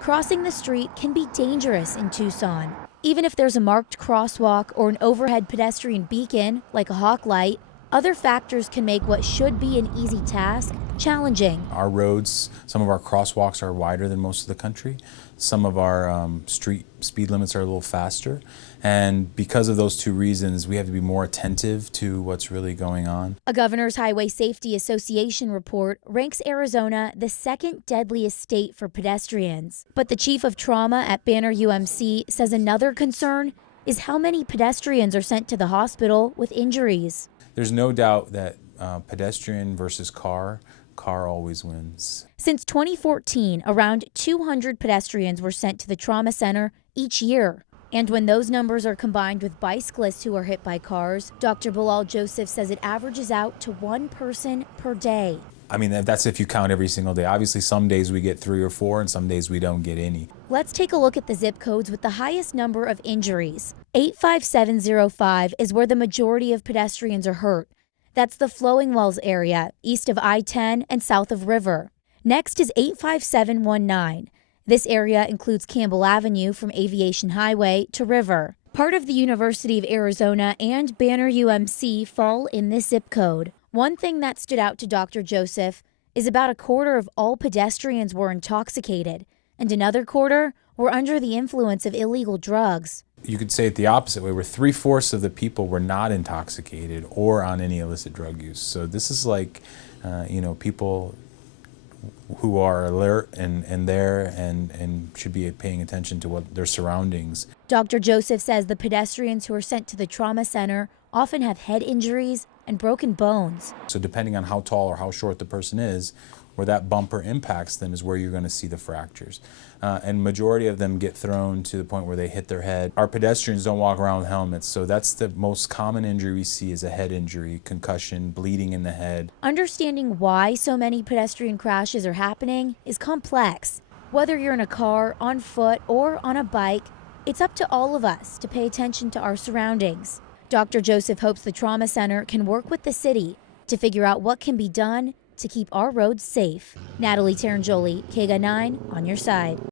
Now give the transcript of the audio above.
Crossing the street can be dangerous in Tucson. Even if there's a marked crosswalk or an overhead pedestrian beacon, like a hawk light, other factors can make what should be an easy task challenging. Our roads, some of our crosswalks are wider than most of the country. Some of our street speed limits are a little faster. And because of those two reasons, we have to be more attentive to what's really going on. A Governor's Highway Safety Association report ranks Arizona the second deadliest state for pedestrians. But the chief of trauma at Banner UMC says another concern is how many pedestrians are sent to the hospital with injuries. There's no doubt that pedestrian versus car always wins. Since 2014, around 200 pedestrians were sent to the trauma center each year. And when those numbers are combined with bicyclists who are hit by cars, Dr. Bilal Joseph says it averages out to one person per day. I mean, that's if you count every single day. Obviously, some days we get 3 or 4, and some days we don't get any. Let's take a look at the zip codes with the highest number of injuries. 85705 is where the majority of pedestrians are hurt. That's the Flowing Wells area, east of I-10 and south of River. Next is 85719. This area includes Campbell Avenue from Aviation Highway to River. Part of the University of Arizona and Banner UMC fall in this zip code. One thing that stood out to Dr. Joseph is about a quarter of all pedestrians were intoxicated, and another quarter were under the influence of illegal drugs. You could say it the opposite way, where 3/4 of the people were not intoxicated or on any illicit drug use. So this is like, people who are alert and there and should be paying attention to what their surroundings. Dr. Joseph says the pedestrians who are sent to the trauma center often have head injuries and broken bones. So depending on how tall or how short the person is, where that bumper impacts them is where you're going to see the fractures. And majority of them get thrown to the point where they hit their head. Our pedestrians don't walk around with helmets, so that's the most common injury we see is a head injury, concussion, bleeding in the head. Understanding why so many pedestrian crashes are happening is complex. Whether you're in a car, on foot, or on a bike, it's up to all of us to pay attention to our surroundings. Dr. Joseph hopes the trauma center can work with the city to figure out what can be done to keep our roads safe. Natalie Tarangioli, KGA 9, on your side.